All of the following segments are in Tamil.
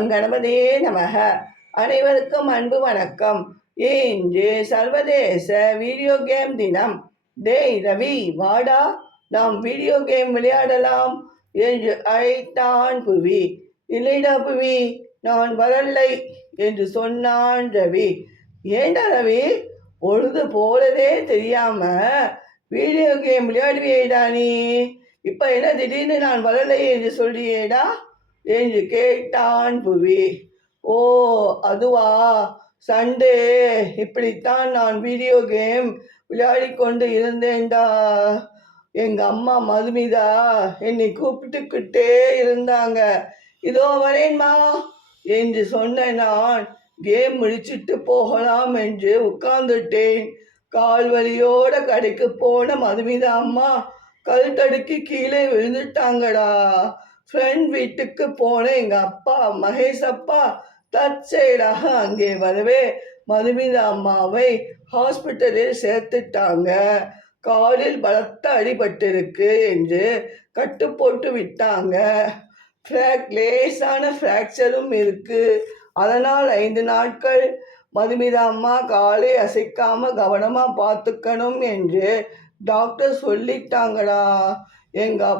கம் கணபதியே நமக. அனைவருக்கும் அன்பு வணக்கம். இன்று சர்வதேச வீடியோ கேம் தினம். டேய் ரவி, வாடா, நாம் வீடியோ கேம் விளையாடலாம் என்று அழைத்தான் புவி. இல்லைடா புவி, நான் வரலை என்று சொன்னான் ரவி. ஏண்டா ரவி, பொழுது போலதே தெரியாம வீடியோ கேம் விளையாடுவியேடா நீ, இப்ப என்ன திடீர்னு நான் வரலை என்று சொல்றியேடா என்று கேட்டான் புவி. ஓ அதுவா, சண்டே இப்படித்தான் நான் வீடியோ கேம் விளையாடி கொண்டு இருந்தேன்டா. எங்க அம்மா மதுமிதா என்னை கூப்பிட்டுக்கிட்டே இருந்தாங்க. இதோ வரேன்மா என்று சொன்ன நான் கேம் முடிச்சிட்டு போகலாம் என்று உட்கார்ந்துட்டேன். கால்வலியோட கடைக்கு போன மதுமிதா அம்மா கல் தடுக்கி கீழே விழுந்துட்டாங்கடா. ஃப்ரெண்ட் வீட்டுக்கு போன எங்கள் அப்பா மகேஷ் அப்பா தற்செயலாக அங்கே வரவே மதுமிதா அம்மாவை ஹாஸ்பிட்டலில் சேர்த்துட்டாங்க. காலில் பலத்த அடிபட்டிருக்கு என்று கட்டு போட்டு விட்டாங்க. லேசான ஃப்ராக்சரும் இருக்கு. அதனால் 5 நாட்கள் மதுமிதா அம்மா காலை அசைக்காம கவனமா பார்த்துக்கணும் என்று டாக்டர் சொல்லிட்டாங்கடா. எங்கள்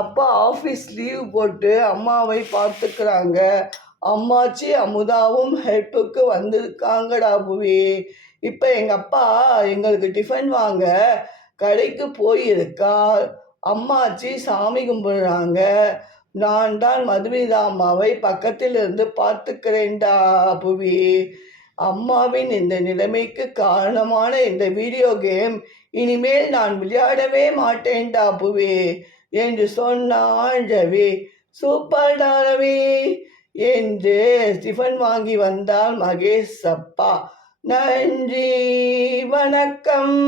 அப்பா ஆஃபீஸ் லீவ் போட்டு அம்மாவை பார்த்துக்கிறாங்க. அம்மாச்சி அமுதாவும் ஹெல்ப்புக்கு வந்திருக்காங்கடா புவி. இப்போ எங்கள் அப்பா எங்களுக்கு டிஃபன் வாங்க கடைக்கு போயிருக்கார். அம்மாச்சி சாமி கும்பிடுறாங்க. நான் தான் மதுமிதா அம்மாவை பக்கத்தில் இருந்து பார்த்துக்கிறேன்டா புவி. அம்மாவின் இந்த நிலைமைக்கு காரணமான இந்த வீடியோ கேம் இனிமேல் நான் விளையாடவே மாட்டேன்டா புவி என்று சொன்னான் ரவி. சூப்பர்டா ரவி என்று டிஃபன் வாங்கி வந்தால் மகேஷ் அப்பா. நன்றி, வணக்கம்.